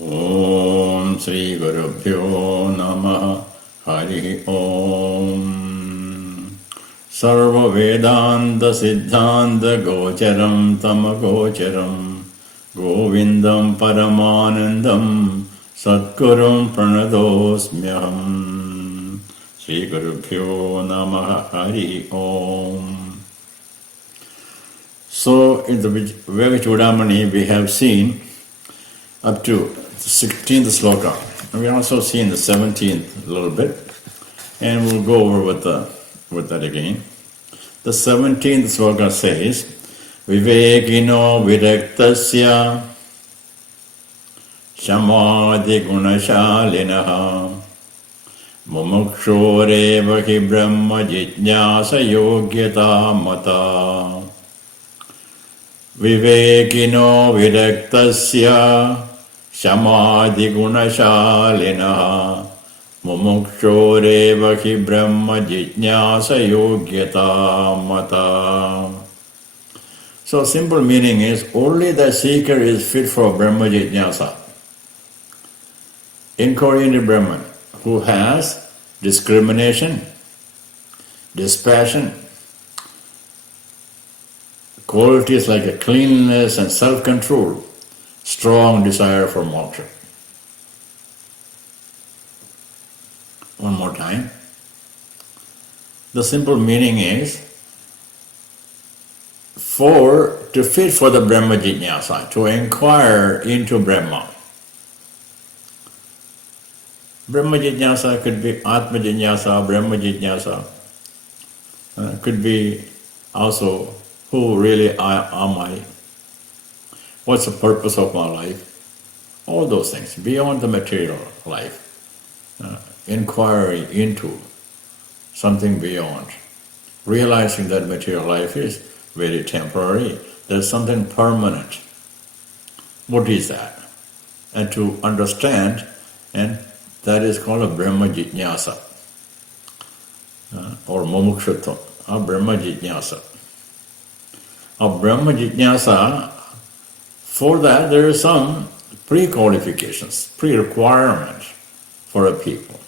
Om Sri Gurubhyo Namaha Hari Om. Sarva Vedanta Siddhanta Gocharam Tamagocharam Govindam Paramanandam Satgurum Pranadosmyaham. Sri Gurubhyo Namaha Hari Om. So in the Vivekachudamani we have seen up to the 16th sloka. And we also seen the 17th a little bit, and we'll go over with that again. The 17th sloka says, Vivekino viraktasya śamādi-gunashalinaha mumukṣureva hi brahma-jñāsa yogyata mata. Vivekino viraktasya śamādi-gunashalinaha mumukṣureva hi brahma-jñāsa yogyata mata. So simple meaning is only the seeker is fit for brahma-jñāsa, inquiry into Brahman, who has discrimination, dispassion, qualities like a cleanliness and self-control, strong desire for moksha. One more time. The simple meaning is to fit for the Brahma Jñāsa, to inquire into Brahma. Brahma Jñāsa could be Ātma-jñāsa, Brahma Jñāsa. Could be also, who really am I? What's the purpose of my life? All those things, beyond the material life. Inquiry into something beyond. Realizing that material life is very temporary. There's something permanent. What is that? And to understand, and that is called a Brahma Jñāsa, or Mumukṣutva, or Brahma Jñāsa. A Brahma Jñāsa, for that there is some pre-qualifications, pre-requirements for a people.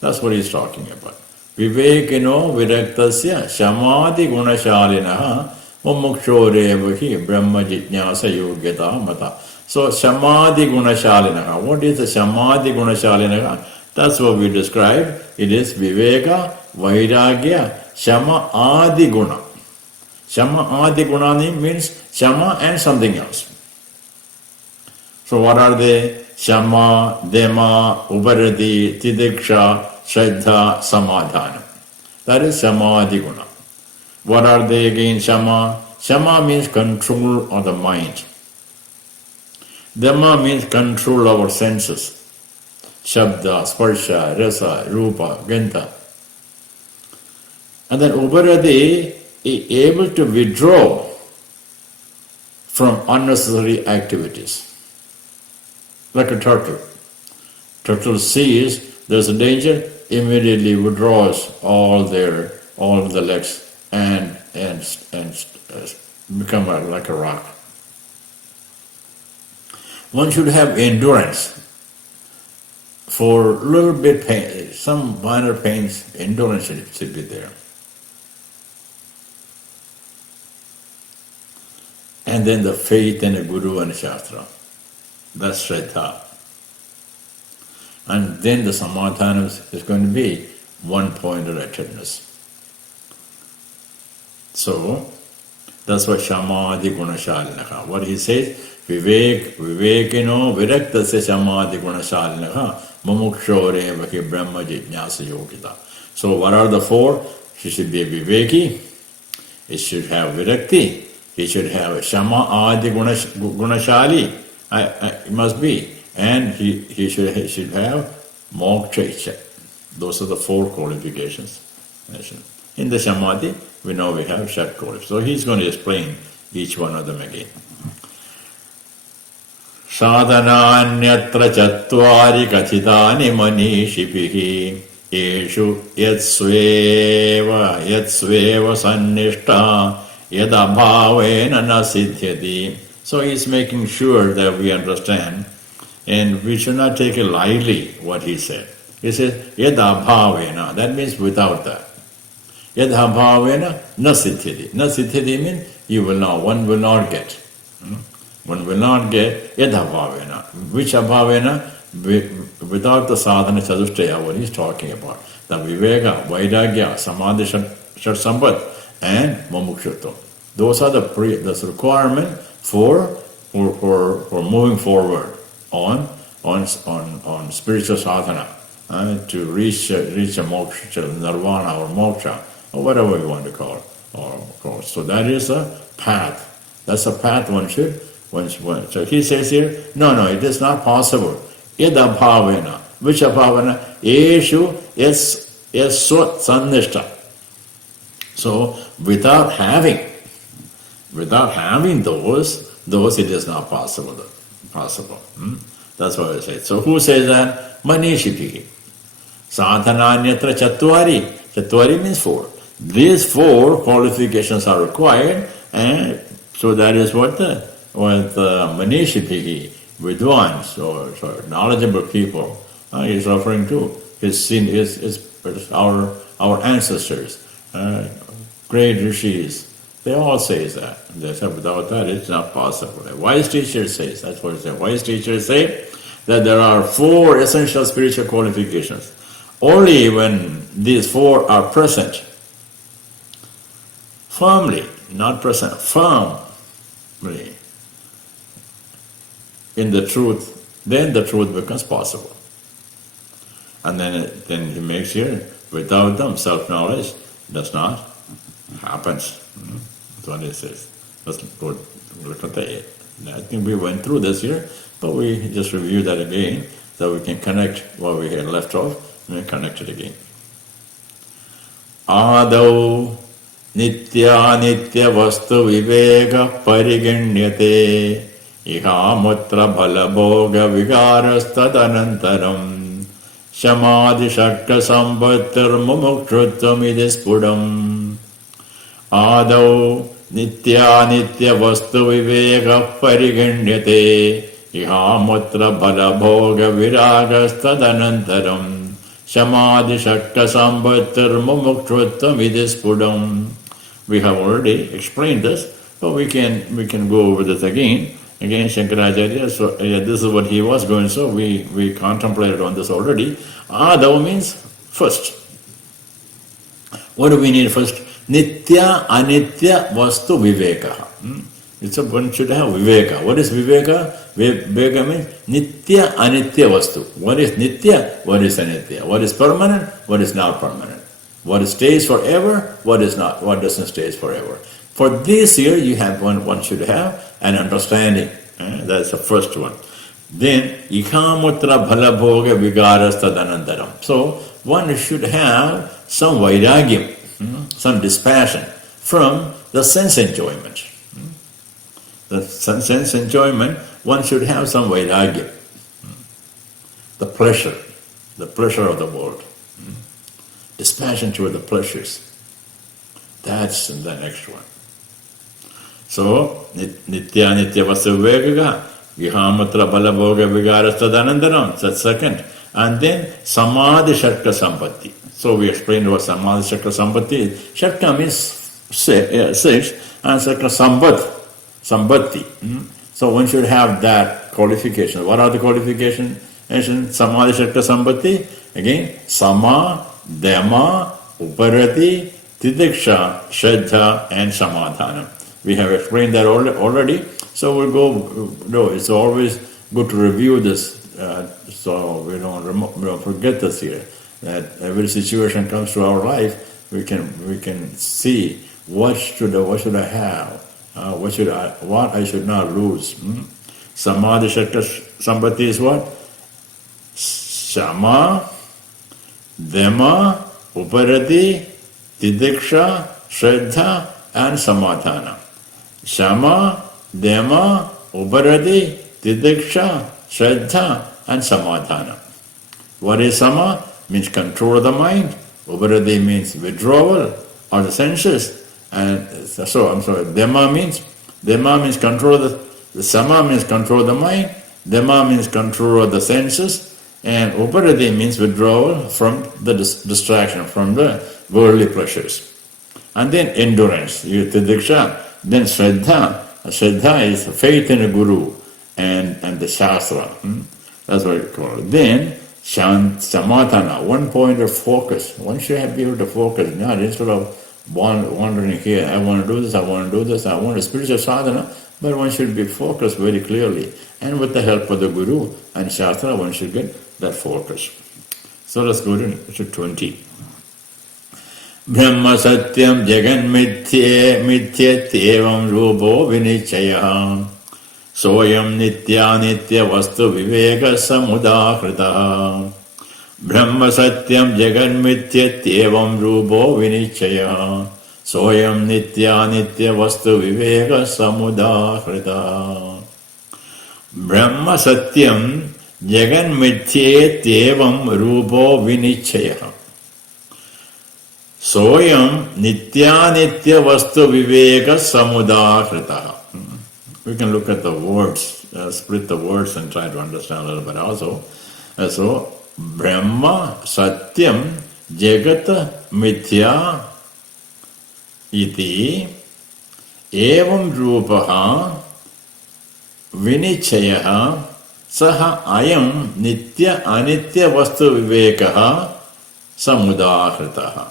That's what he's talking about. Vivekino viraktasya śamādi-gunashalinaha mumukṣureva hi brahma-jñāsa yogyata mata. So śamādi-gunashalinaha. What is the śamādi-gunashalinaha? That's what we described. It is viveka, vairāgya, śama-ādi-guna. Śama-ādi-guna means śama and something else. So what are they? Śama, dama, uparati, titikṣā, śraddhā, samādhāna. That is Śamādi-guna. What are they again? Śama. Śama means control of the mind. Dama means control of our senses. Shabda, sparsha, rasa, rupa, gandha. And then uparati is able to withdraw from unnecessary activities. Like a turtle. Turtle sees there's a danger, immediately withdraws all the legs and become like a rock. One should have endurance for a little bit pain, some minor pains. Endurance should be there. And then the faith in a guru and a shastra. That's śraddhā. And then the samādhāna is going to be one-pointed-attedness. So, that's what śamādi-gunashalinaha. What he says, vivekino viraktasya śamādi-gunashalinaha mumukṣureva hi brahma-jñāsa yogyata. So, what are the four? He should be a viveki, he should have virakti, he should have a śama-ādi-gunashali, it must be. And he should have mokṣa. Those are the four qualifications. In the Samadhi, we know we have Shat qualifications. So he's going to explain each one of them again. Sādhana catuṣṭaya kachitani manīṣibhihi eshu yatsveva sannishta yadabhavena na siddhyati. So he's making sure that we understand And we should not take it lightly, what he said. He says, yadha bhavena, that means without that. Yadha bhavena na siddhiti. Na siddhiti means one will not get. One will not get yadha bhavena. Which abhavena? Without the Sādhana Catuṣṭaya, what he's talking about. The Viveka, Vairagya, Samādhāna, and Mumukṣutva. Those are the requirement for moving forward on spiritual sadhana, to reach a moksha, nirvana or moksha, or whatever you want to call it. So that is a path. That's a path one should. So he says here, no, it is not possible. Yada bhavena. Which bhavena? Eshu yaswat sannishta. So without having those it is not possible. That's what I say. So who says that? Manishipihi. Sadhananyatra-catuṣṭaya. Catuṣṭaya means 4. These 4 qualifications are required, and so that is what the Manishipihi, Vidwans, or knowledgeable people, is referring to. Is our ancestors, great rishis. They all say that. They say without that it's not possible. A wise teacher says, that's what it says. Wise teachers say that there are 4 essential spiritual qualifications. Only when these 4 are present, firmly, not present, firmly, in the truth, then the truth becomes possible. And then he makes here, without them, self-knowledge does not happen. That's what he says. Let's look at that. I think we went through this here, but we just review that again so we can connect what we had left off and connect it again. Ādau Nityānitya-vastu-viveka parigaṇyate Ihāmutra-phala-bhoga-virāga Śamādi-ṣaṭka-sampatti Mumukṣutva Ādau Nityānitya-vastu-viveka parigaṇyate Ihāmutra-phala-bhoga-virāga Śamādi-ṣaṭka-sampatti Mumukṣutva. We have already explained this, but we can go over this again. Again, Shankaracharya, so this is what he was going, so we contemplated on this already. Ādau means first. What do we need first? Nityānitya-vastu-viveka. One should have viveka. What is viveka? Viveka means Nityānitya-vastu. What is nitya? What is anitya? What is permanent? What is not permanent? What stays forever? What is not? What doesn't stay forever? For this here, you have one should have an understanding. That's the first one. Then Ihāmutra-phala-bhoga-virāga. So one should have some vairāgya, some dispassion from the sense enjoyment. The sense enjoyment, one should have some vairāgya. The pleasure of the world. Dispassion toward the pleasures. That's the next one. So, Nityānitya-vastu-viveka, Ihāmutra-phala-bhoga-virāga, that's second. And then Samādhāna. So we explained what Samādhāna is. Śaṭka means 6, and Sampatti. So one should have that qualification. What are the qualifications? Samādhāna. Again, sama, dama, uparati, titikṣā, śraddhā, and samādhāna. We have explained that already, so we'll go. No, it's always good to review this, so we don't forget this here. That every situation comes to our life, we can see what should I have, what I should not lose. Samādhāna is what? Śama, dama, uparati, titikṣā, śraddhā, and samādhāna. Śama, dama, uparati, titikṣā, śraddhā, and samādhāna. What is sama? Means control of the mind. Uparati means withdrawal of the senses. And dama means control of the sama means control of the mind, Dama means control of the senses, and uparati means withdrawal from the distraction, from the worldly pleasures. And then endurance, titikṣā, then śraddhā. Śraddhā is faith in a guru and the shastra. That's what we call it. Then samādhāna, one point of focus. One should be able to focus, not instead of wandering here, I want to do this, I want to do this, I want a spiritual sadhana, but one should be focused very clearly. And with the help of the guru and shastra, one should get that focus. So let's go to 20. Brahma satyam jagan mithyatyevam rupo vinichaya soyam nityānitya-vastu-viveka samudāhrita. Brahma satyam jagan mithyatyevam rupo vinichaya soyam nityānitya-vastu-viveka samudāhrita. Brahma satyam jagan mithyatyevam rupo vinichaya soyam nityānitya-vastu-viveka samudāhrita. We can look at the words, split the words and try to understand a little bit also. So, Brahma satyam jagat mithya iti evam rupaha vinichayaha saha ayam nitya anitya vastu vivekaha samudāhritaha.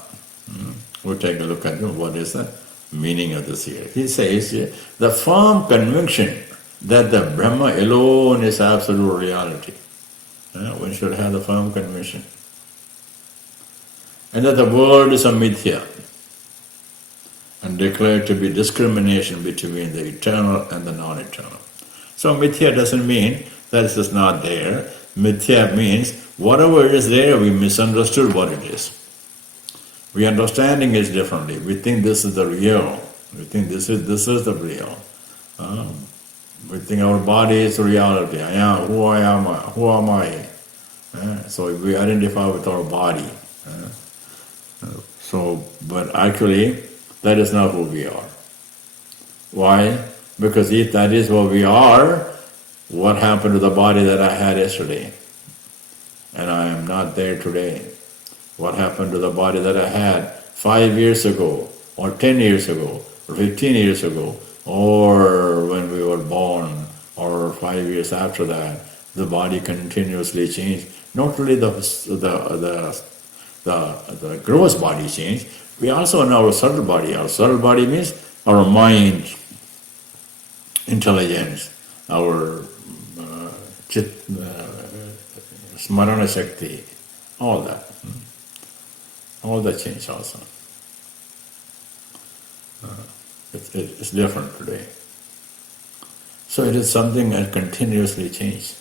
We'll take a look at what is the meaning of this here. He says the firm conviction that the Brahma alone is absolute reality. One should have the firm conviction. And that the world is a mithya and declared to be discrimination between the eternal and the non-eternal. So mithya doesn't mean that it is not there. Mithya means whatever is there, we misunderstood what it is. We understanding it differently. We think this is the real. We think this is the real. We think our body is reality. I am who I am. Who am I? So we identify with our body. But actually, that is not who we are. Why? Because if that is what we are, what happened to the body that I had yesterday? And I am not there today. What happened to the body that I had 5 years ago, or 10 years ago, or 15 years ago, or when we were born, or 5 years after that? The body continuously changed. Not only the gross body changed, we also know our subtle body. Our subtle body means our mind, intelligence, our smarana shakti, all that. All that changed also. It's different today. So it is something that continuously changes.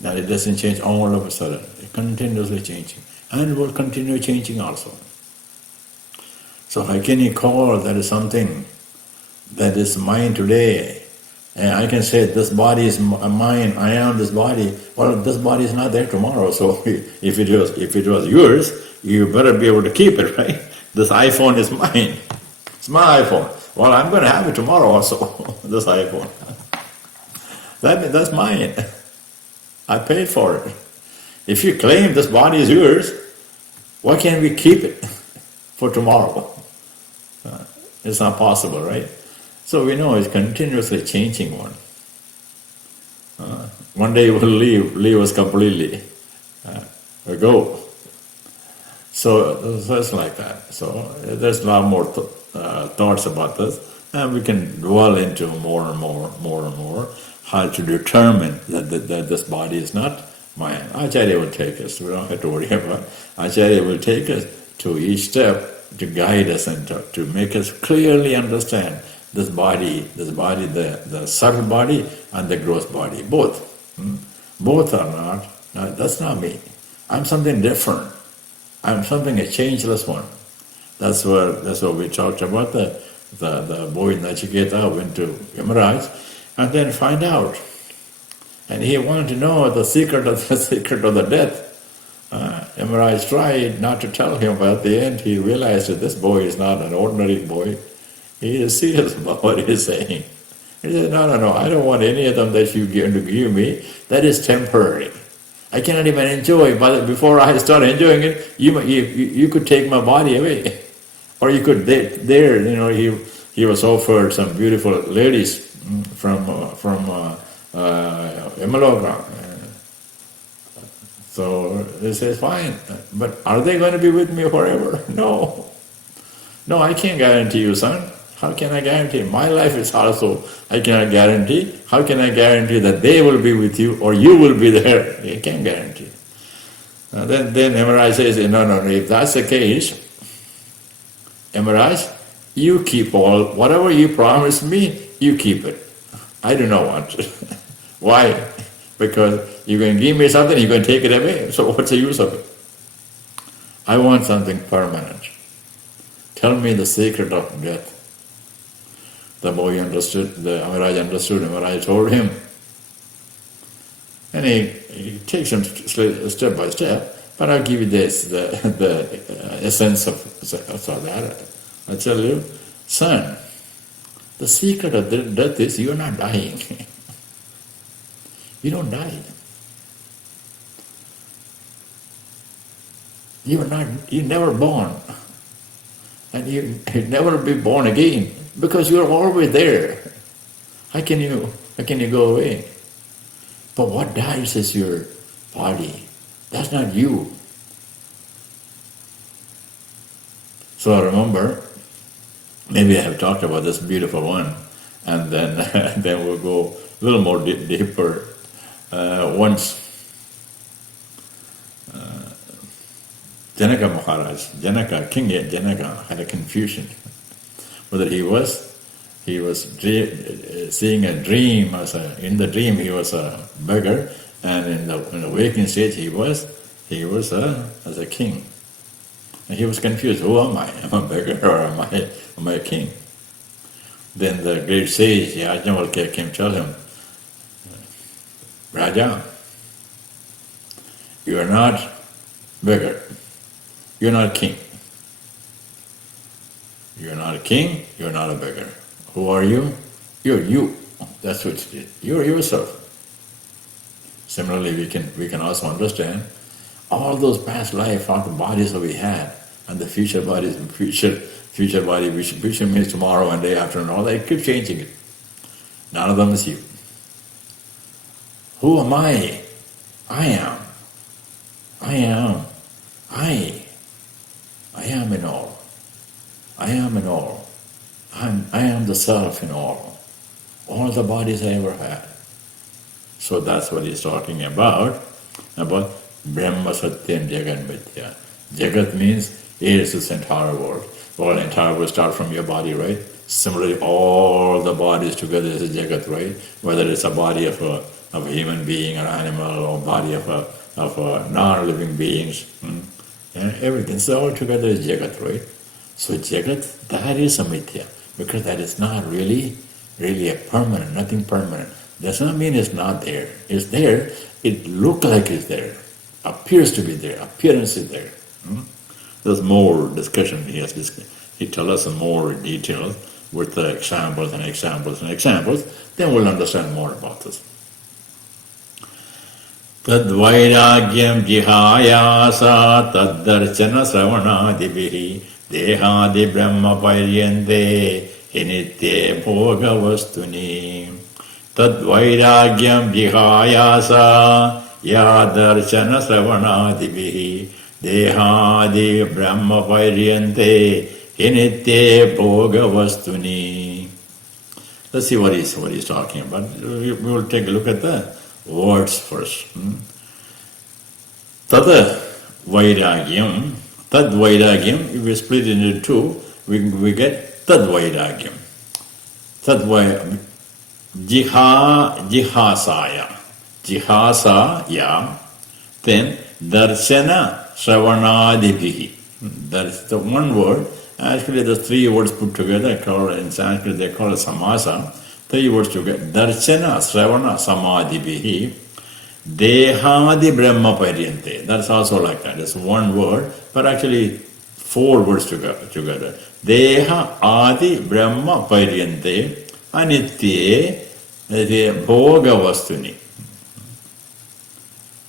That it doesn't change all of a sudden. It's continuously changing. And will continue changing also. So how can you call that is something that is mine today? And I can say this body is mine, I am this body. Well, this body is not there tomorrow. So if it was yours, you better be able to keep it, right? This iPhone is mine. It's my iPhone. Well, I'm going to have it tomorrow also, this iPhone. That's mine. I paid for it. If you claim this body is yours, why can't we keep it for tomorrow? It's not possible, right? So we know it's continuously changing one. One day it will leave us completely. Go. So it's like that. So there's a lot more thoughts about this, and we can dwell into more and more how to determine that this body is not mine. Acharya will take us. We don't have to worry about it. Acharya will take us to each step to guide us and to make us clearly understand this body, the subtle body and the gross body, both. Both are not. That's not me. I'm something different. I'm something a changeless one. That's what we talked about. The boy Nachiketa went to Yamaraj and then find out. And he wanted to know the secret of the death. Yamaraj tried not to tell him, but at the end he realized that this boy is not an ordinary boy. He is serious about what he is saying. He said, no, I don't want any of them that you're going to give me. That is temporary. I cannot even enjoy, but before I start enjoying it, you could take my body away. Or you could, he was offered some beautiful ladies from Yamaloka. So they said, fine, but are they going to be with me forever? No, I can't guarantee you, son. How can I guarantee? My life is also, I cannot guarantee. How can I guarantee that they will be with you or you will be there? You can't guarantee. Then Yamaraj says, no, if that's the case, Yamaraj, you keep whatever you promised me, you keep it. I do not want it. Why? Because you're going to give me something, you're going to take it away. So what's the use of it? I want something permanent. Tell me the secret of death. The boy understood, the Yamaraj understood, Yamaraj told him. And he takes him step by step, but I'll give you this, the essence of Sadhana. I tell you, son, the secret of death is you're not dying. You don't die. You're never born. And you never be born again because you're always there. How can you go away? But what dies is your body. That's not you. So I remember, maybe I have talked about this beautiful one, and then we'll go a little more deeper. Once King Janaka had a confusion whether he was seeing a dream in the dream he was a beggar, and in the waking stage he was as a king, and he was confused. Who am I? Am I a beggar or am I a king? Then the great sage Yajnavalkya came to tell him, Raja, you are not beggar. You're not king. You're not a king. You're not a beggar. Who are you? You're you. That's what it is. You're yourself. Similarly, we can also understand all those past life, all the bodies that we had, and the future bodies, future body, which future means tomorrow and day after, and all that. Keep changing it. None of them is you. Who am I? I am. I am. I am in all. I am in all. I am the self in all. All the bodies I ever had. So that's what he's talking about Brahma Satyam Jagat Mithya. Jagat means is this entire world. Well, the entire world starts from your body, right? Similarly, all the bodies together is a Jagat, right? Whether it's a body of a human being, an animal, or body of a non-living beings, and everything. So all together is Jagat, right? So Jagat, that is a Mithya, because that is not really a permanent, nothing permanent. Does not mean it's not there. It's there, it looks like it's there, appears to be there, appearance is there. There's more discussion he tells us in more details with the examples, then we'll understand more about this. Tad vairāgyam jihāyāsa tad darshana sravanādibihi dehādi brahma paryante hinitye bhoga vastuni. Tad vairāgyam jihāyāsa ya darshana sravanādibihi dehādi brahma paryante hinitye bhoga vastuni. Let's see what he's talking about. We will take a look at the words first. Tad vairāgyam. Tad vairāgyam, if we split it into two, we get tad vairāgyam. Tad jihāsaya. Jihāsaya. Then darshana sravanādibihi. That's the one word. Actually, the three words put together, in Sanskrit they call it samasa. Three words together. Darshana, Sravana, Samādhibihi, Dehādi Brahma Paryante. That's also like that. It's one word, but actually four words together. Deha Ādi Brahma Paryante anitye bhoga-vastuni.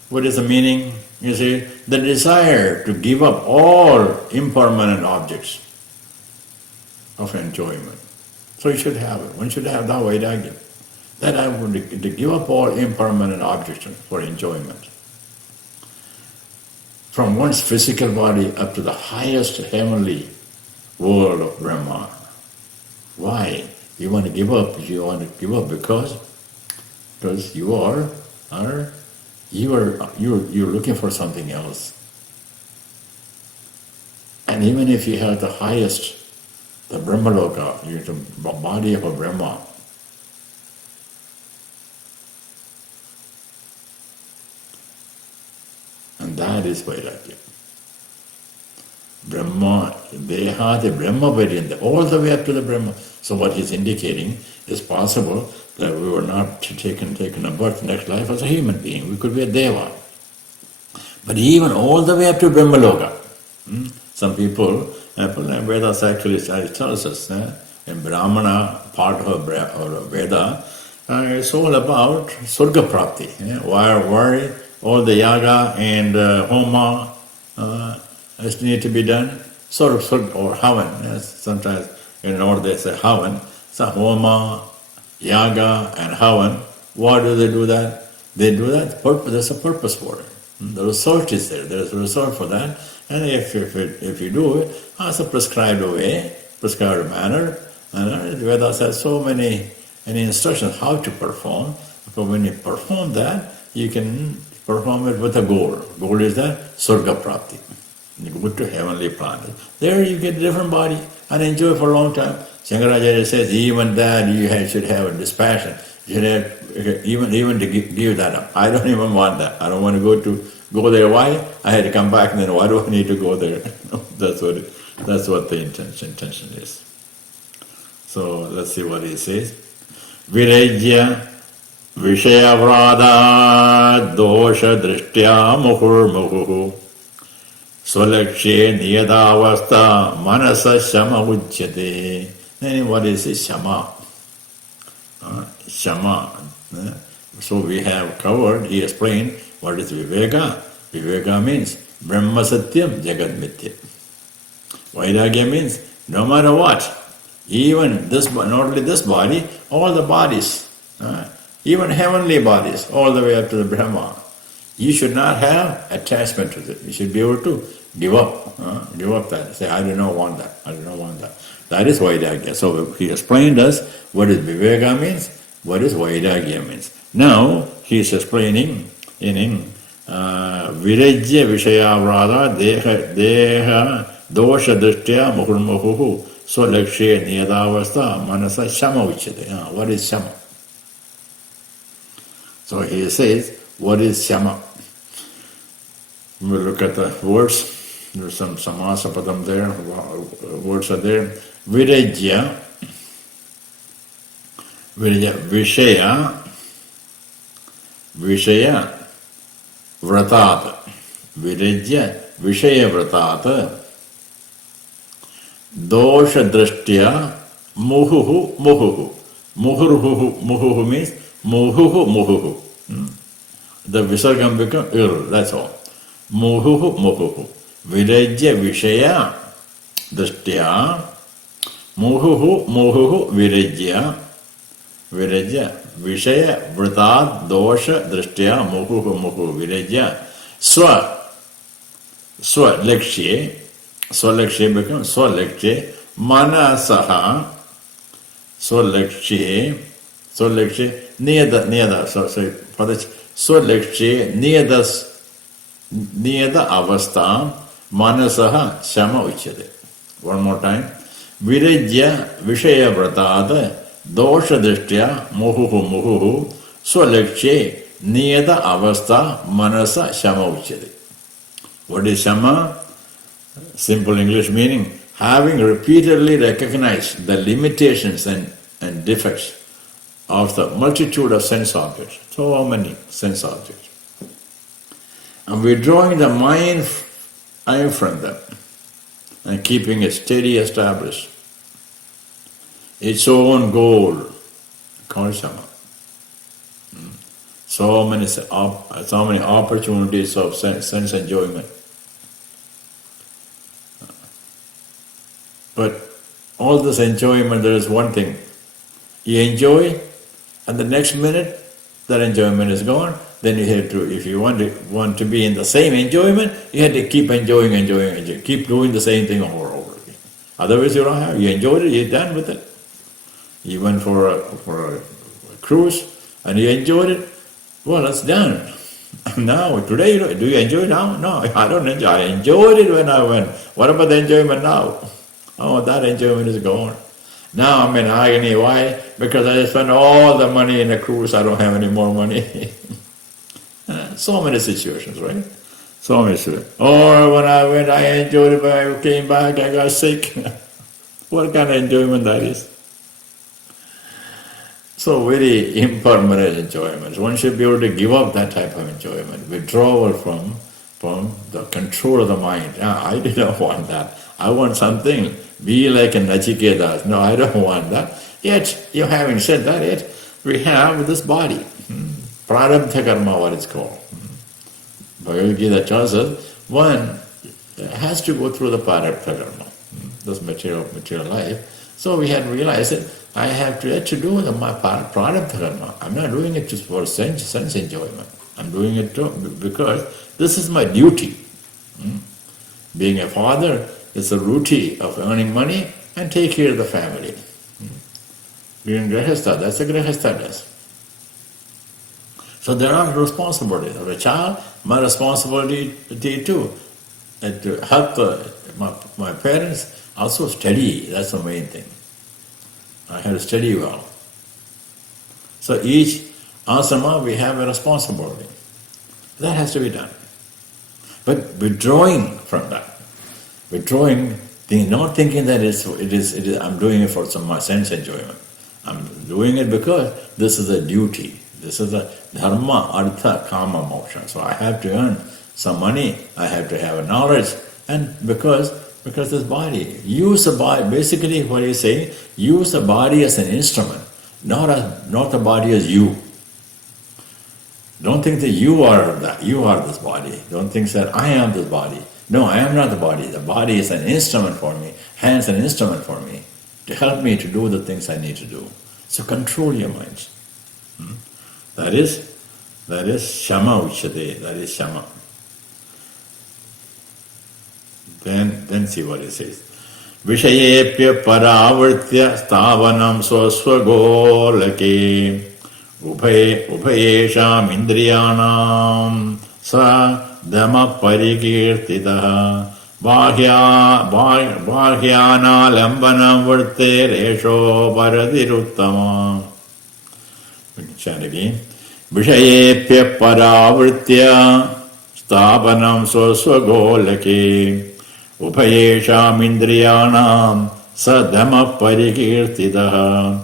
What is the meaning? You see, the desire to give up all impermanent objects of enjoyment. So you should have it. One should have the vairāgya. That I would to give up all impermanent objects for enjoyment. From one's physical body up to the highest heavenly world of Brahma. Why? You want to give up? You want to give up because you're looking for something else. And even if you have the highest, the Brahmaloka, the body of a Brahma, and that is Vairagya. Brahma, Deha, the Brahma Vairagya, all the way up to the Brahma. So what he's indicating is possible that we were not taken a birth next life as a human being. We could be a Deva. But even all the way up to Brahmaloka. Some people, Vedas actually tells us, in Brahmana part of Veda, it's all about Surga Prapti. Why all the yaga and homa need to be done, sort of or havan. Sometimes in order they say havan. So homa, yaga, and havan. Why do they do that? They do that. There's a purpose for it. The result is there. There's a result for that. And if you do it as a prescribed way, prescribed manner, and the Vedas has so many instructions how to perform. So when you perform that, you can perform it with a goal. Goal is that Surga Prapti. You go to heavenly planet. There you get a different body and enjoy for a long time. Shankaracharya says even that you should have a dispassion. You should have, even to give that up. I don't even want that. I don't want to go there. Why? I had to come back and then why do I need to go there? That's what the intention is. So let's see what he says. Vairagya Vishayavradha dosha drishtya muhurmuhu swalakshe niyadavastha manasa shama uchyate. Then what is it? Shama. Shama. So we have covered, he explained what is Viveka. Viveka means Brahma Satyam Jagat Mithya. Vairagya means no matter what, even this, not only this body, all the bodies, even heavenly bodies, all the way up to the Brahma, you should not have attachment to it. You should be able to give up that. Say, I do not want that. I do not want that. That is Vairagya. So he explained us what is Viveka means, what is Vairagya means. Now he is explaining in Virajya Vishayavradha Deha Dosha Drishtya Muhurmuhu Swalakshe Niyadavastha Manasa Shama Uchyate. What is Shama? So he says, what is Shama? We'll look at the words. There's some samasa padam there. Words are there. Virajya Vishaya Vratat. Virajya Vishaya Vratat Dosha Drishtya Muhuhu Muhuhu. Muhuhu means Muhuhu. The Visargam becomes ir, that's all. Muhuhu. Virajya Vishaya Drishtya Muhuhu Virajya Vishaya Vratat Dosha Drishtya Muhuhu Virajya Swalakshe becomes Swalakshe Manasaha Swalakshe Niyada Swalakshe Niyada Avastha Manasaha Shama Uchyate. One more time. Virajya Vishaya Vratat Dosha Drishtya Muhuhu Swalakshe Niyada Avastha Manasa Shama Uchyate. What is Shama? Simple English meaning, having repeatedly recognized the limitations and defects of the multitude of sense objects, so many sense objects, and withdrawing the mind from them and keeping it steady established, its own goal called shama. So many opportunities of sense enjoyment. But all this enjoyment, there is one thing. You enjoy, and the next minute, that enjoyment is gone. Then you have to, if you want to be in the same enjoyment, you have to keep enjoying, keep doing the same thing over and over again. Otherwise, you don't have. You enjoyed it, you're done with it. You went for a cruise, and you enjoyed it. Well, that's done. Now, today, do you enjoy it now? No, I don't enjoy. I enjoyed it when I went. What about the enjoyment now? Oh, that enjoyment is gone. Now I'm in agony. Why? Because I spent all the money in a cruise. I don't have any more money. So many situations, right? So many situations. Or when I went, I enjoyed it, but I came back, I got sick. What kind of enjoyment that is? So very impermanent enjoyment. One should be able to give up that type of enjoyment, withdrawal from the control of the mind. I didn't want that. I want something. Be like a Nachiketa. No, I don't want that. Yet, you having said that, yet we have this body. Prarabdha karma, what it's called. Bhagavad Gita tells us, one has to go through the prarabdha karma, this material life. So we had realized that I have to do my prarabdha karma. I'm not doing it just for sense enjoyment. I'm doing it because this is my duty. Being a father, it's a duty of earning money and take care of the family. Being grihastha, that's a grihastha does. So there are responsibilities. Of a child, my responsibility too. And to help my parents also study, that's the main thing. I have to study well. So each asana we have a responsibility. That has to be done. But withdrawing from that, not thinking that it is I'm doing it for some sense enjoyment. I'm doing it because this is a duty. This is a dharma, artha, kama, moksha. So I have to earn some money. I have to have a knowledge, and because this body, use the body. Basically, what he's saying, use the body as an instrument, not the body as you. Don't think that you are this body. Don't think that I am this body. No, I am not the body. The body is an instrument for me. Hands an instrument for me to help me to do the things I need to do. So control your minds. That is shama uchyate. That is shama. Then see what it says. Vishayepya paravartya stavanam swaswagolake upayesham indriyanam sa dama parikirtitaha bāhyāna lambanam varte resho paradiruttama. We can chant again. Vishayepya paravritya stapanam swaswagolake upayesham indriyanam sadhama parikirtitaha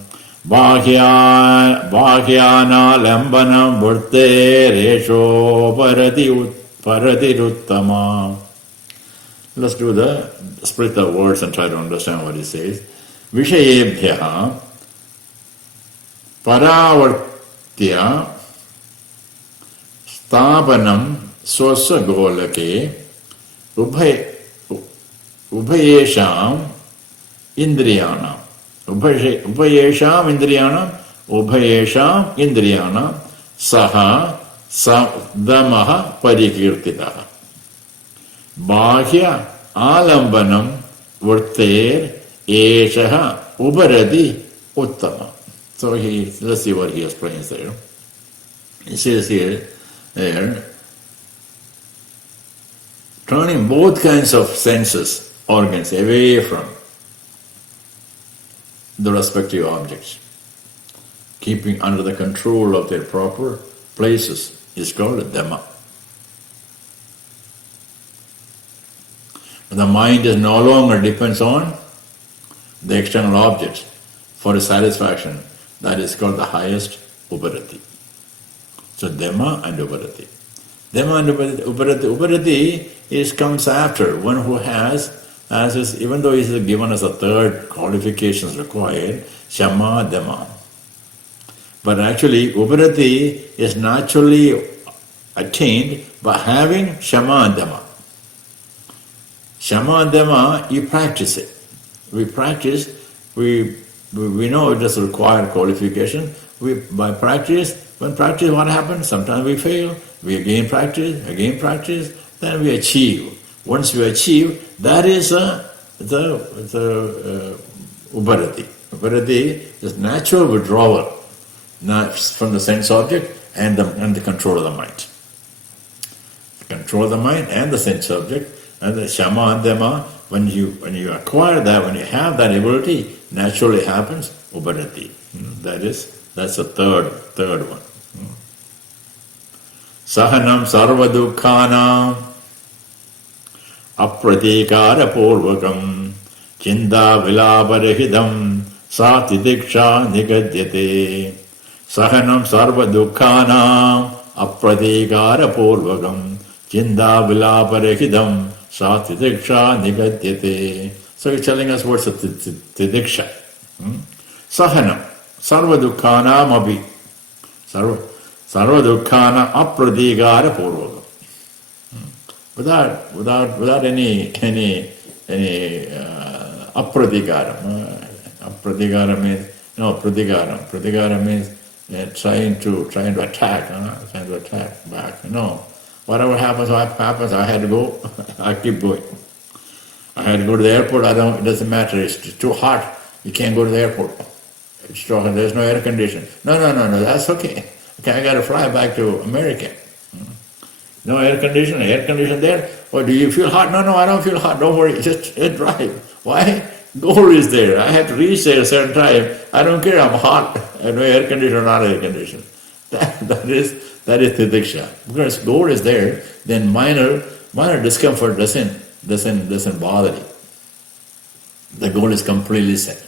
bāhyāna lambanam varte resho paradiruttama. Let's split the words and try to understand what he says. Vishayebhya paravartya stapanam swasya golake ubhayesham indriyanam saha damaha parikirtitaha bāhya ālambanam varter eshaha uparati uttama. So let's see what he explains there. He says there, turning both kinds of senses, organs, away from the respective objects, keeping under the control of their proper places, is called a dama. The mind is no longer depends on the external objects for its satisfaction. That is called the highest uparati. So dhamma and uparati. Dhamma and uparati comes after one who has even though he is given as a third qualifications required, śama, dhamma. But actually, uparati is naturally attained by having śama-dama. Śama-dama, you practice it. We practice, we know it doesn't require qualification. By practice, when practice, what happens? Sometimes we fail, we again practice, then we achieve. Once we achieve, that is the uparati. Uparati is natural withdrawal from the sense object and the control of the mind. Control of the mind and the sense object, and the śama-dama, when you acquire that, when you have that ability, naturally happens uparati. That's the third one. Sahanam sarva dukkhanam apratikara purvakam chinda vilaparahidam sa titikṣā nigadyate. Sahanam sarva dukkhanam apratikara purvakam chinda vilaparahidam sa titikṣā nigadyate. So he's telling us what's the titikṣā. Sahanam sarva dukkhanam abhi. Sarva dukkhana apratikara purvakam. Without any apratikara. Apratikara means pratikara means trying to attack. Trying to attack back. Whatever happens, I had to go. I keep going. I had to go to the airport. It doesn't matter. It's too hot. You can't go to the airport. It's too hot. There's no air condition. No. That's okay. Okay, I got to fly back to America. No air condition there. Oh, do you feel hot? No, I don't feel hot. Don't worry. Just drive. Why? Goal is there. I have to reach there a certain time. I don't care. I'm hot. No air condition or not air condition. That is titikṣā. Because goal is there, then minor discomfort doesn't bother you. The goal is completely set.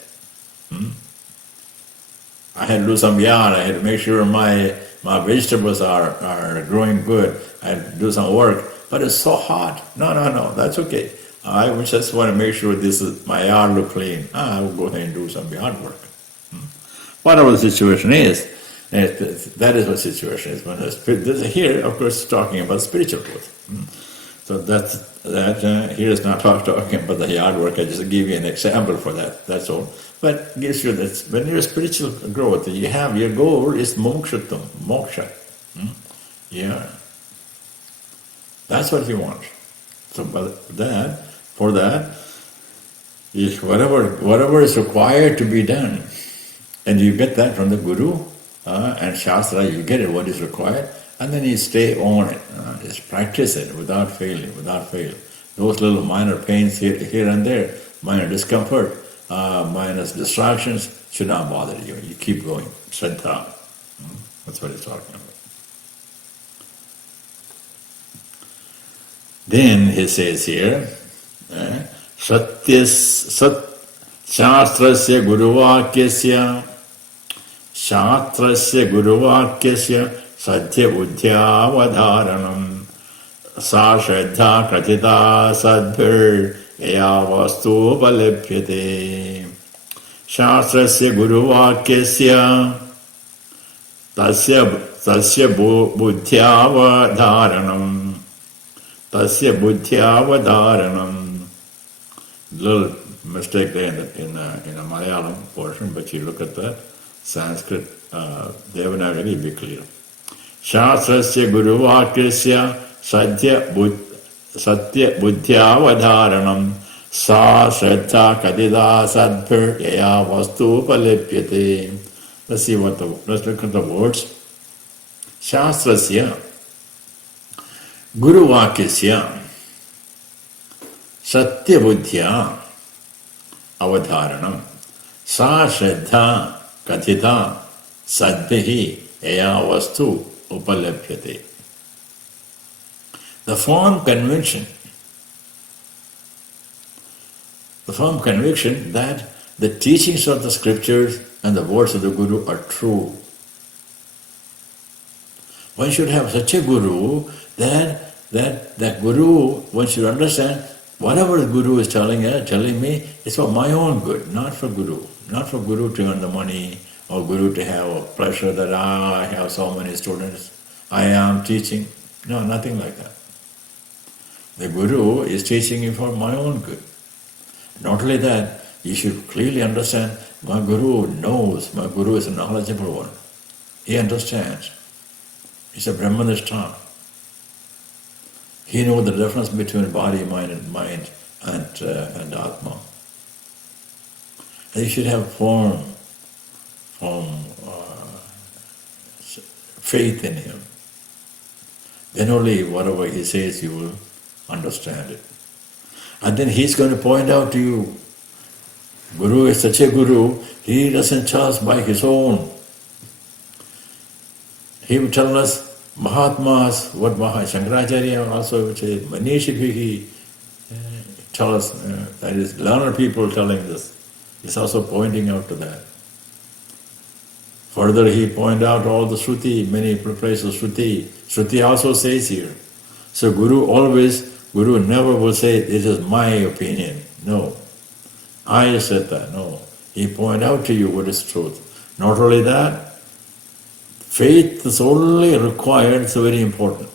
I had to do some yard. I had to make sure my vegetables are growing good. I had to do some work, but it's so hot. No, that's okay. I just want to make sure my yard look clean. I will go ahead and do some yard work. Whatever the situation is, that is what the situation is. Here, of course, talking about spiritual growth. So that here is not talking about the yard work. I just give you an example for that. That's all. But gives you that when you're spiritual growth, you have your goal is mokṣutva, moksha. Yeah, that's what you want. So, for that, is whatever is required to be done, and you get that from the Guru and Shastra. You get it what is required, and then you stay on it. Just practice it without fail. Those little minor pains here and there, minor discomfort. Minus distractions should not bother you. You keep going. Śraddhā. That's what he's talking about. Then he says here, Shastrasya guruvakyasya sadhya buddhyāvadhāranam sa śraddhā kratitā sadbhir hereafter. Shastrasya guruvakyasya tasya buddhyāvadhāranam. Little mistake there in a Malayalam portion, but you look at that Sanskrit Devanagari, be clear. Shastrasya guruvakyasya satya buddhyāvadhāranam sa śraddhā katitā sadbhir hereafter. Let's look at the words. Shastrasya guruvakyasya satya buddhya avadharanam sa śraddhā katitā sadbhih hereafter. The firm conviction that the teachings of the scriptures and the words of the Guru are true. One should have such a Guru that Guru, one should understand whatever the Guru is telling me, it's for my own good, not for Guru to earn the money or Guru to have a pleasure that I have so many students, I am teaching. No, nothing like that. The Guru is teaching you for my own good. Not only that, you should clearly understand, my Guru knows, my Guru is a knowledgeable one. He understands. He's a Brahmanishta. He knows the difference between body, mind and Atma. And you should have firm faith in him. Then only whatever he says you will understand it. And then he's going to point out to you, Guru is such a Guru, he doesn't tell us by his own. He will tell us Mahatmas, what Shankaracharya also would say, Manishibhi, tell us, that is learned people telling this. He's also pointing out to that. Further, he pointed out all the Shruti, many places Shruti. Shruti also says here. So Guru never will say, this is my opinion. No. I said that. No. He pointed out to you what is truth. Not only that, faith is only required, it's very important.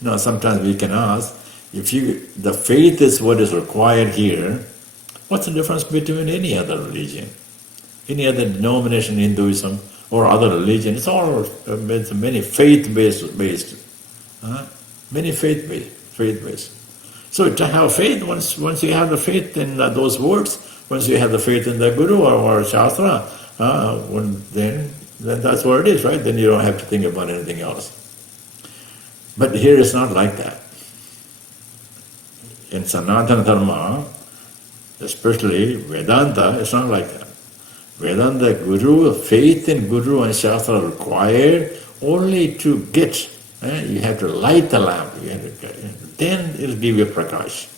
Now, sometimes we can ask, the faith is what is required here, what's the difference between any other religion? Any other denomination, Hinduism or other religion, it's all many faith-based. Many faith-based. So to have faith, once you have the faith in those words, once you have the faith in the Guru or Shastra, then that's what it is, right? Then you don't have to think about anything else. But here it's not like that. In Sanatana Dharma, especially Vedanta, it's not like that. Vedanta, Guru, faith in Guru and Shastra are required only to get. You have to light the lamp. Then it'll give you prakash.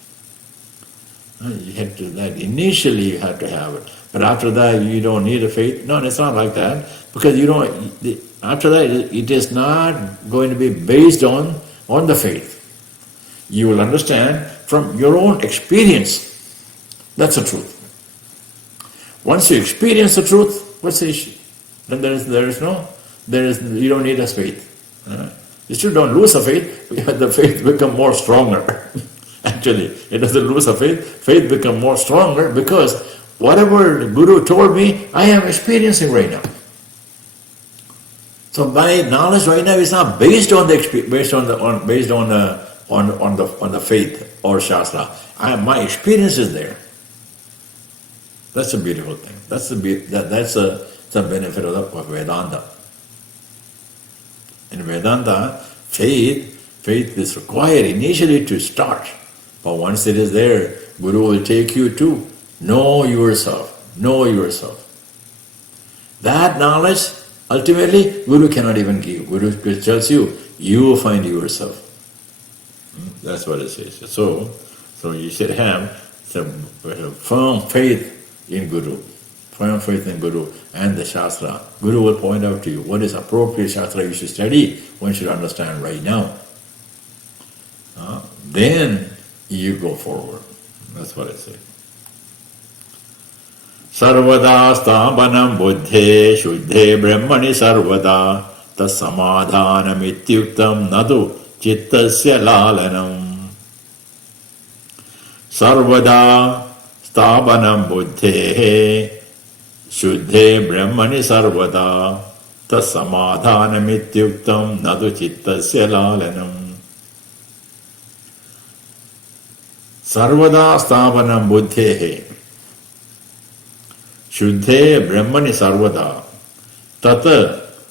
You have to that. Initially, you have to have it, but after that, you don't need a faith. No, it's not like that, because you don't. After that, it is not going to be based on the faith. You will understand from your own experience. That's the truth. Once you experience the truth, what's the issue? Then you don't need a faith. You still don't lose a faith, but the faith become more stronger. Actually, it doesn't lose a faith become more stronger, because whatever the Guru told me, I am experiencing right now. So my knowledge right now is not based on the faith or Shastra. My experience is there. That's a beautiful thing. That's the benefit of Vedanta. In Vedanta, faith is required initially to start. But once it is there, Guru will take you to know yourself. Know yourself. That knowledge, ultimately, Guru cannot even give. Guru tells you, you find yourself. That's what it says. So you should have some firm faith in Guru. Firm faith in Guru and the Shastra. Guru will point out to you what is appropriate Shastra you should study, one should understand right now. Then you go forward. That's what I say. Sarvada sthapanam buddhe shuddhe brahmani sarvada tas samādhāna mityuktam nadu chittasya lalanam. Sarvada sthapanam buddhe shuddhe brahmani sarvada tas samādhāna mityuktam nadu chittasya lalanam. Sarvada sthapanam buddhehe shuddhe brahmani sarvada tata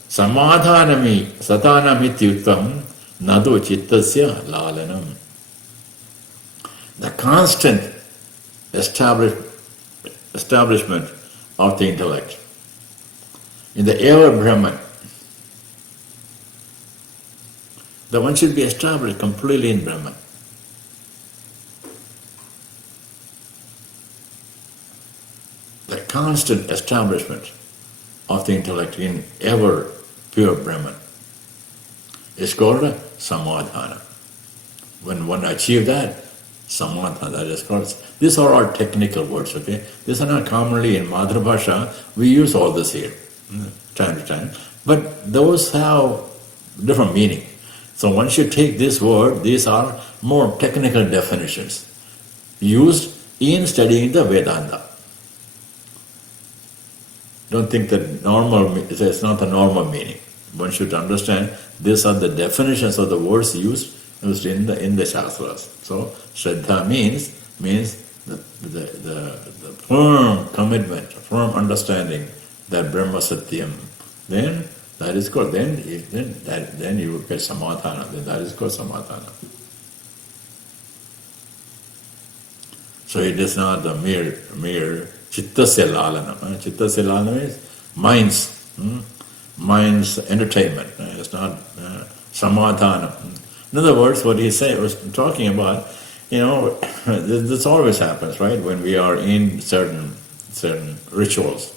samādhānami satānamityuktam nadu chittasya lalanam. The constant establishment of the intellect in the ever Brahman. The one should be established completely in Brahman. The constant establishment of the intellect in ever pure Brahman is called samādhāna. When one achieves that, samādhāna, that is called. These are all technical words, okay? These are not commonly in Madhurabhasha. We use all this here. time to time. But those have different meaning. So once you take this word, these are more technical definitions used in studying the Vedanta. Don't think that it's not the normal meaning. One should understand these are the definitions of the words used in the Shastras. So śraddhā means the firm commitment, firm understanding that Brahma Satyam. Then that is called, then you will get samādhāna. Then that is called samādhāna. So it is not the mere chittasya lalana. Chittasya lalana means mind's entertainment. It's not samādhāna. In other words, what he was talking about, this always happens, right? When we are in certain rituals,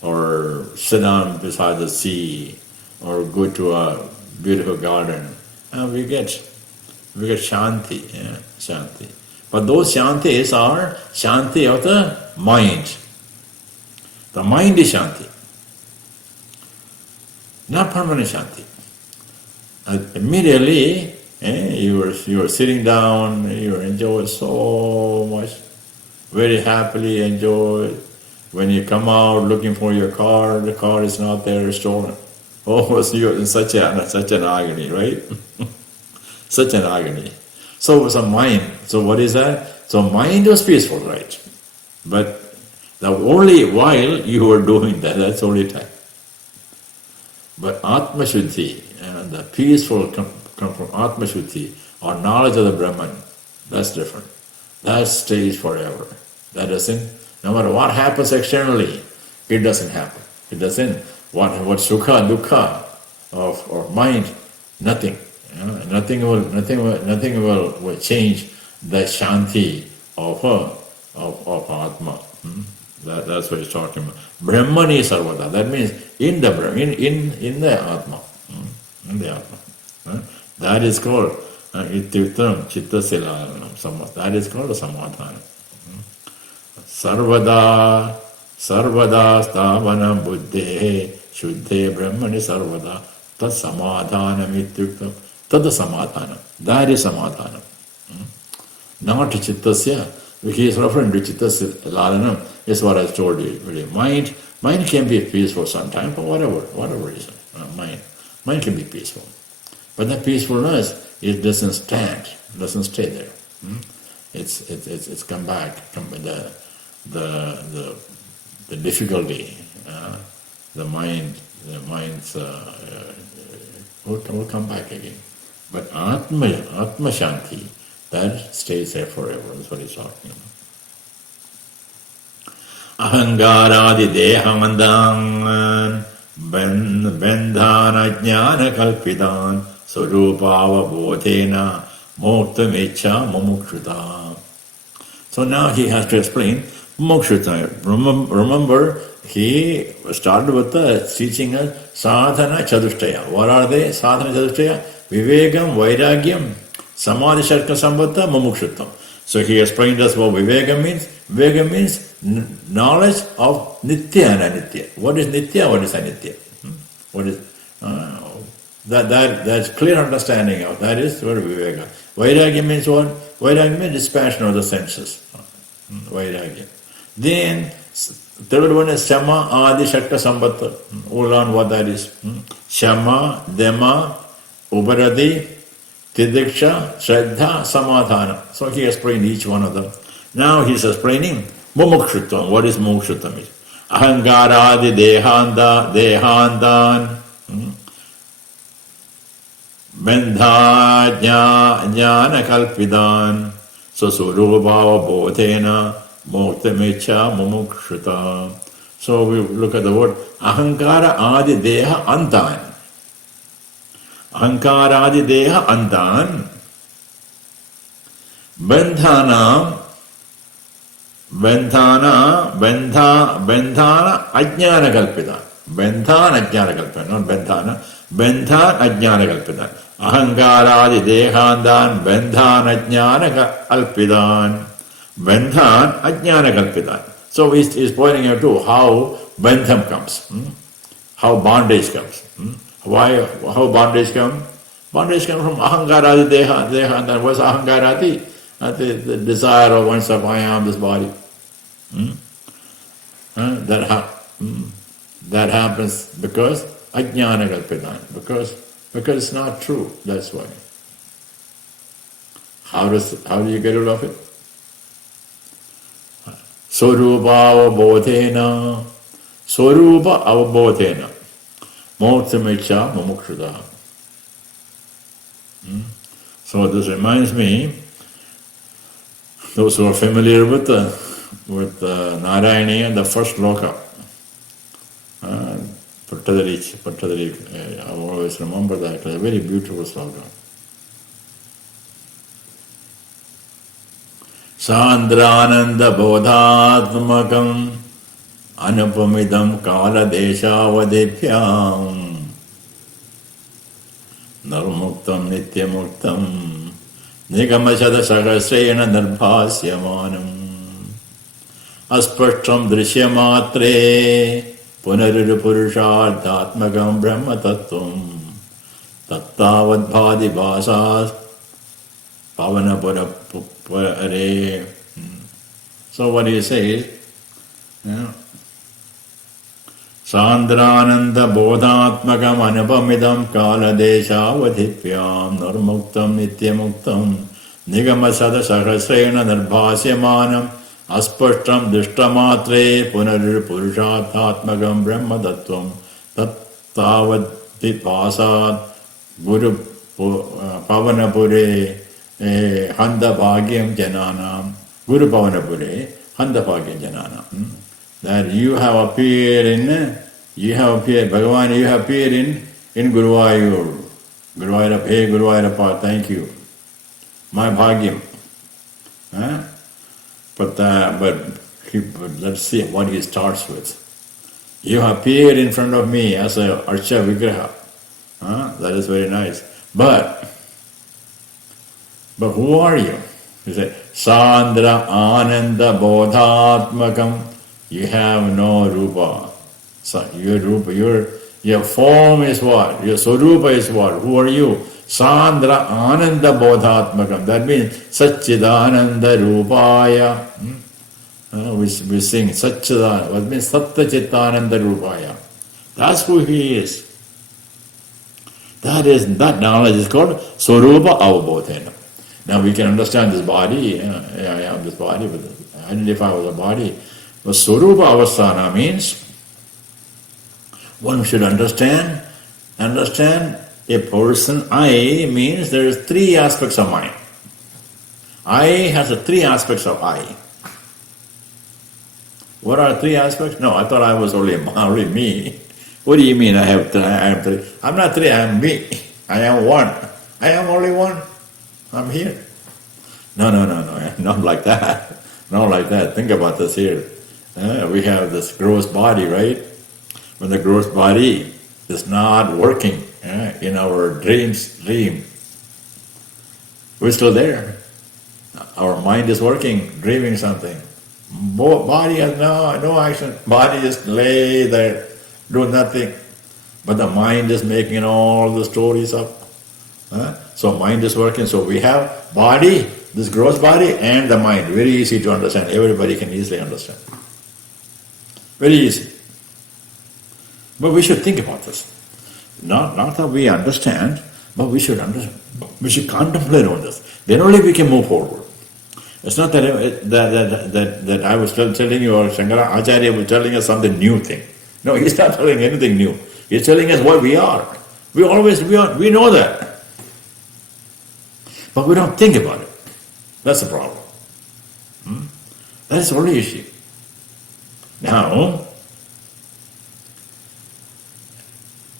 or sit down beside the sea, or go to a beautiful garden, we get shanti, shanti. But those shantis are shanti of the mind. The mind is shanti, not permanent shanti. Immediately, you are sitting down, you enjoy so much, very happily enjoy. When you come out looking for your car, the car is not there, it's stolen. Oh, so you're in such an agony, right? Such an agony. So it was a mind. So what is that? So mind was peaceful, right? But the only while you were doing that, that's only time. But Atma-shuddhi, the peaceful come from Atma-shuddhi, or knowledge of the Brahman, that's different. That stays forever. That doesn't, no matter what happens externally, it doesn't happen. It doesn't, what sukha, dukkha of mind, nothing. Nothing will change the shanti of Atma. That's what he's talking about. Brahmani sarvada. That means in the Atma. In the Atma. That is called ityuktam chittasya lalanam. That is called a samādhāna. Sarvada stavanam buddhe shuddhe brahmani sarvada tad samādhānam ityuktam tad samādhānam. That is samādhānam. Not chittasya. He is referring to chittasya lalanam, is what I told you. Mind can be peaceful sometimes for whatever reason. Mind can be peaceful. But that peacefulness, it doesn't stay there. It's come back. The difficulty, the mind's will come back again. But Atma Shanti, that stays there forever. That's what he's talking about. Ahangarādi dehamandān Vedānta kalpitān Surūpāva-bodhena mokta-mecha Mumukṣutva. So now he has to explain Mumukṣutva. Remember, he started with teaching us Sādhana Catuṣṭaya. What are they? Sādhana Catuṣṭaya? Vivekam, vairāgyam, samādhāna, Mumukṣutva. So he explained us what Viveka means. Viveka means knowledge of Nitya and Anitya. What is Nitya? What is Anitya? What is that's clear understanding of that is what Viveka. Vairagya means what? Vairagya means dispassion of the senses. Vairagya. Then third one is Śama, Ādi Śaṅkarācārya. We'll learn what that is. Śama, dama, uparati, titikṣā, śraddhā, samādhāna. So he explained each one of them. Now he's explaining Mumukṣutva. What is Mumukṣutva means? Ahangarādi dehandan Vedānta kalpitān Surūpāva-bodhena mokta-mecha Mumukṣutva. So we look at the word Ahankara Ādi Deha Antan. Ahankara Ādi Deha Antan Vedānta ajñāna kalpitān. Vedānta ajñāna kalpitān, not Vedānta. Vedānta ajñāna kalpitān. Ahankarādi dehandan Vedānta ajñāna kalpitān. Vedānta ajñāna kalpitān. So he's pointing out to how Vedāntam comes. how bondage comes. Why? How bondage comes? Bondage comes from ahankarati deha. And then what's ahankarati? The desire of oneself, I am this body. That happens because ajñāna kalpitana, because it's not true. That's why. How do you get rid of it? Swarupa avabodhena mokṣa mumukṣutva. So this reminds me, those who are familiar with Narayani and the first loka, Pattadari, I always remember that. It's a very beautiful sloka. Sandrananda bodhatmakam anupamidam kala deshavadipyam narmuktam nityamuktam nigamashada sagasrena narbhasyamanam aspashtam drishyamatre punarupurusharthatmakam brahma tattvam tattavadbhadi bhasas pavanapura. So what he says, Sandrananda bodhatmakam anupamidam kala deshavadipyam narmuktam nityamuktam nigamasada sahasrena narbhasyamanam aspashtam drishyamatre punarupurushatmatmakam brahma tattvam tattavad vipasat guru pavanapure handa bhagyam jananam, Guru Pavanapure, handa bhagyam jananam. That you have appeared, Bhagavan, you have appeared in Guruvayur. Guruvayurappa, hey Guruvayurappa, thank you. My bhagyam. But let's see what he starts with. You have appeared in front of me as a Archa Vigraha. That is very nice. But who are you? He said, Sandra Ananda Bodhatmakam. You have no rupa. So your rupa, your form is what? Your swarupa is what? Who are you? Sandra Ananda Bodhatmakam. That means Satchidananda Rupaya. We sing Satchidananda. That means Satta Chittananda Rupaya. That's who he is. That knowledge is called Swarupa Avabodhena. Now we can understand this body, I have this body, but identify with the body. But Swarupa Avasthana means one should understand a person. I means there is three aspects of mind. I has the three aspects of I. What are three aspects? No, I thought I was only me. What do you mean I have three? I'm not three, I am me. I am one. I am only one. I'm here. No, not like that. Not like that. Think about this here. We have this gross body, right? When the gross body is not working in our dream, we're still there. Our mind is working, dreaming something. Body has no action. Body just lay there, do nothing. But the mind is making all the stories up. So mind is working. So we have body, this gross body, and the mind. Very easy to understand. Everybody can easily understand. Very easy. But we should think about this. Not that we understand, but we should understand. We should contemplate on this. Then only we can move forward. It's not that I was telling you, or Shankaracharya was telling us something new thing. No, he's not telling anything new. He's telling us what we are. We know that. But we don't think about it. That's the problem. That's the only issue. Now,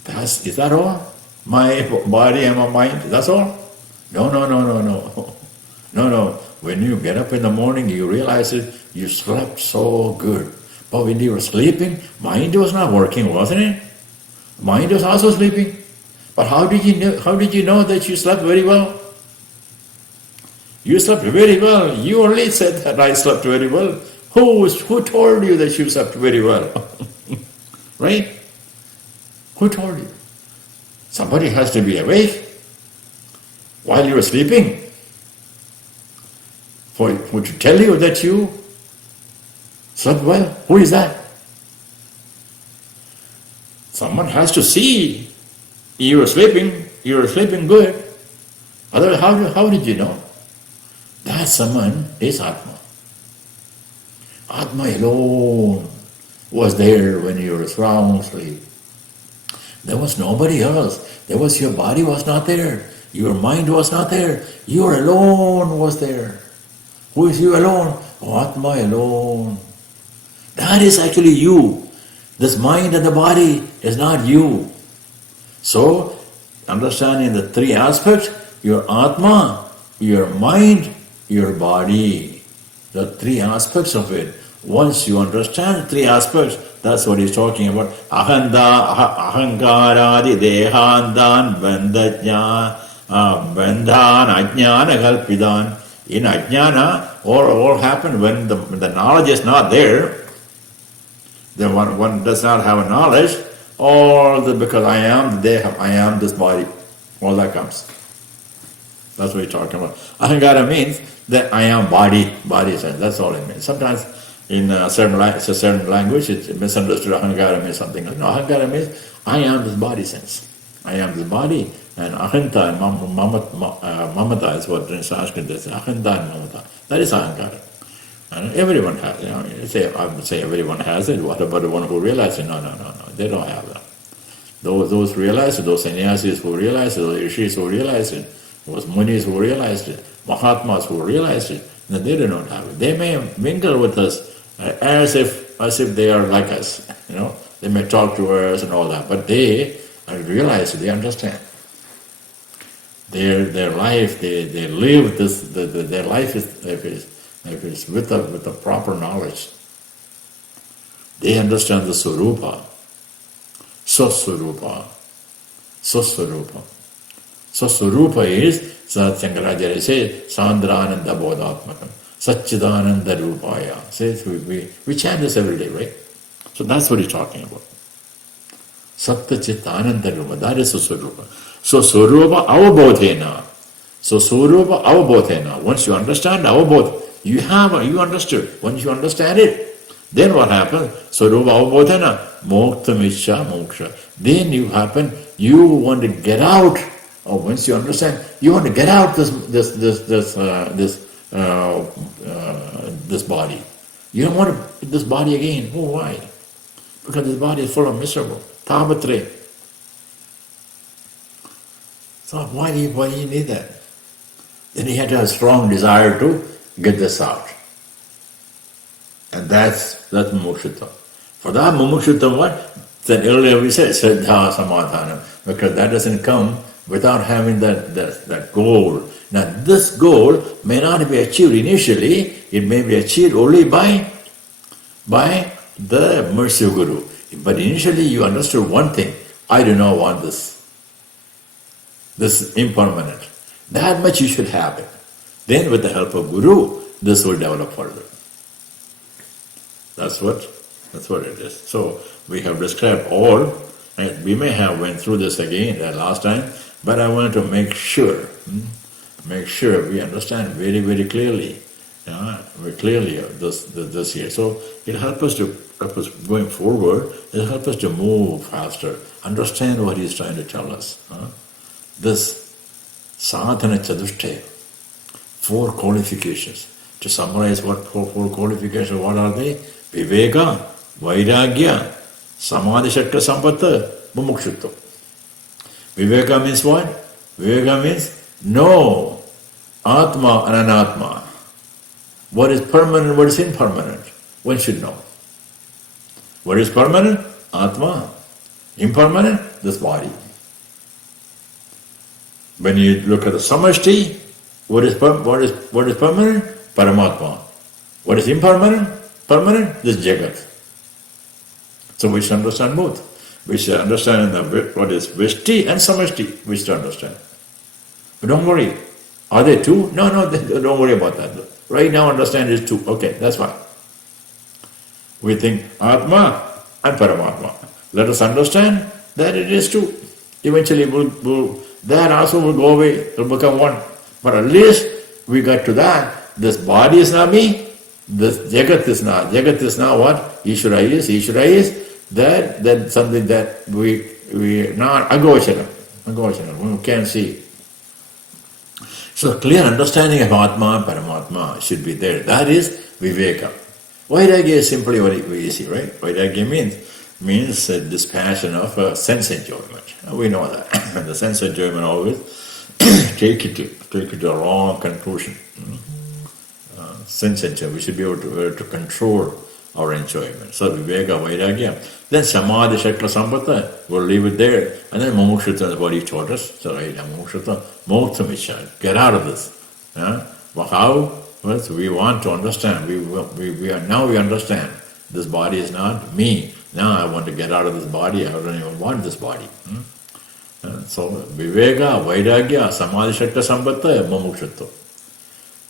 is that all? My body and my mind, that's all? No. When you get up in the morning, you realize it, you slept so good. But when you were sleeping, mind was not working, wasn't it? Mind was also sleeping. But how did you know that you slept very well? You slept very well. You only said that I slept very well. Who told you that you slept very well? Right? Who told you? Somebody has to be awake while you are sleeping for to tell you that you slept well. Who is that? Someone has to see you were sleeping good. Otherwise, how did you know? That someone is Atma. Atma alone was there when you were sound asleep. There was nobody else. Your body was not there. Your mind was not there. You alone was there. Who is you alone? Atma alone. That is actually you. This mind and the body is not you. So, understanding the three aspects, your Atma, your mind, your body, the three aspects of it. Once you understand the three aspects, that's what he's talking about. Ahankarādi dehandan bandhan ajñāna kalpidan. In ajñāna, all happen when the knowledge is not there. Then one does not have a knowledge, because I am the deha, I am this body. All that comes. That's what he's talking about. Ahankara means that I am body sense. That's all it means. Sometimes in a certain language, it's misunderstood. Ahankara means something else. No, ahankara means I am this body sense. I am this body, and ahanta and mamata is what in Sanskrit is. Ahanta and mamata. That is ahankara. And everyone has it. I would say everyone has it. What about the one who realizes it? No. They don't have that. Those realize it, those sannyasis who realize it, those rishis who realize it, those munis who realized it, mahatmas who realized it, no, they do not have it. They may mingle with us as if they are like us. They may talk to us and all that, but they realize it, they understand. Their life, they live this. Their life is with the proper knowledge. They understand the Swarupa. Swarupa. Swarupa is, Shankaracharya says, Sādhana bodhatmakam, Satchidananda Rupaya. Says we chant this every day, right? So that's what he's talking about. Sattva Chitta Rupa, that is the Swarupa. So Swarupa avabodhena. Once you understand avabodh, you understood. Once you understand it, then what happens? Swarupa avabodhena, moksha. Then you want to get out. Once you understand, you want to get out this body. You don't want this body again. Oh, why? Because this body is full of miserable. Tāpatre. So why do you need that? Then he had to have a strong desire to get this out. And that's Mumukṣutva. For that Mumukṣutva, what? Then earlier we said, śraddhā, samādhāna, because that doesn't come without having that goal. Now this goal may not be achieved initially, it may be achieved only by the mercy of Guru. But initially you understood one thing, I do not want this impermanent. That much you should have it. Then with the help of Guru, this will develop further. That's what it is. So we have described all, and we may have went through this again last time, but I want to make sure we understand very, very clearly, this here. So it helps us going forward. It helps us to move faster, understand what he's trying to tell us. This Sādhana Catuṣṭaya, 4 qualifications. To summarize what 4 qualifications, what are they? Viveka, vairāgya, samādhāna, Mumukṣutva. Viveka means what? Viveka means know Atma and Anatma. What is permanent, what is impermanent? One should know. What is permanent? Atma. Impermanent? This body. When you look at the samashti, what is permanent? Paramatma. What is impermanent? Permanent? This jagat. So we should understand both. We should understand what is Vishti and Samashti, we should understand. But don't worry. Are they two? No, don't worry about that. Right now understand it's two. Okay, that's fine. We think Atma and Paramatma. Let us understand that it is true. Eventually, that also will go away, it will become one. But at least we got to that. This body is not me. This Jagat is not. Jagat is not what Ishvara is. Ishvara is that's something that we not agochara. We can't see. So clear understanding of Atma and Paramatma should be there. That is Viveka. Vairagya is simply very easy, right? Vairagya means dispassion of sense enjoyment. We know that. The sense enjoyment always take it to a wrong conclusion. Sense enjoyment, we should be able to control our enjoyment. So Viveka, Vairagya. Then Śamādi-ṣaṭka-sampatti, we'll leave it there. And then Mumukṣutva is what he taught us. So Mumukṣutva, mokṣa, get out of this. Well, how? Well, so we want to understand. Now we understand. This body is not me. Now I want to get out of this body. I don't even want this body. So Viveka, Vairagya, Śamādi-ṣaṭka-sampatti, Mumukṣutva.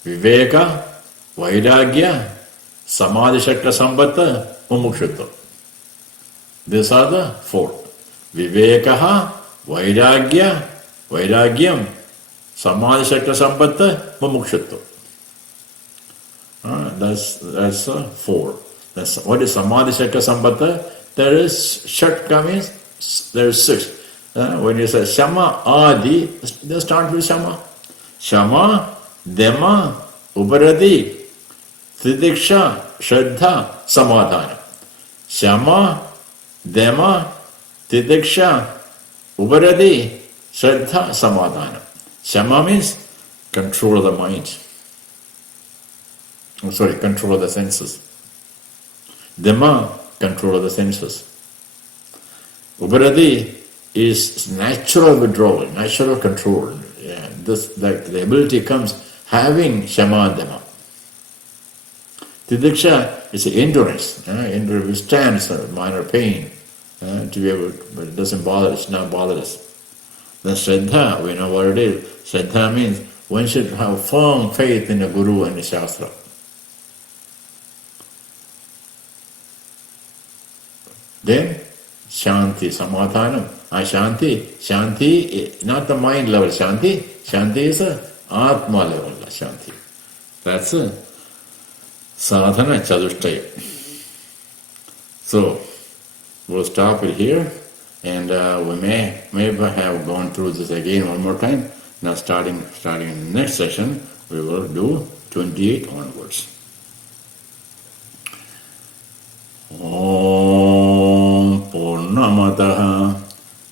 Viveka, Vairagya, Śamādi-ṣaṭka-sampatti, Mumukṣutva. These are the four. Vivekaha, Vairagyam, Śamādi-ṣaṭka-sampatti, Mumukṣutva. That's four. What is Samādhāna? There is Śaṭka means there is six. When you say Śama, Ādi, they start with Śama. Śama, dama, uparati, titikṣā, śraddhā, samādhāna. Śama, dama, titikṣā, uparati, śraddhā, samādhāna. Śama means control of the mind. Control of the senses. Dama, control of the senses. Uparati is natural withdrawal, natural control. The ability comes having Śama Dama. Titikṣā is endurance. Endurance withstands minor pain. To be able, but it doesn't bother, it's not bother us. Then śraddhā, we know what it is. Śraddhā means one should have firm faith in the Guru and the Shastra. Then Shanti, Samādhāna. Shanti, not the mind level Shanti. Shanti is a Atma level Shanti. That's a Sādhana Catuṣṭaya. So, we'll stop it here, and we may have gone through this again one more time. Now starting in the next session, we will do 28 onwards. Om Purnamadaha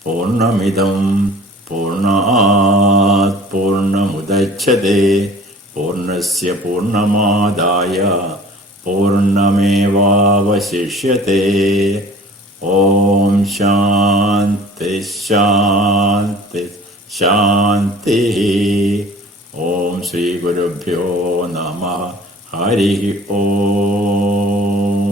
Purnamidam Purnāt Purnamudachyate Purnasya Purnamadaya Purnamevavasishyate. Om Shanti Shanti Shanti. Om Sri Gurubhyo Namaha. Hari Om.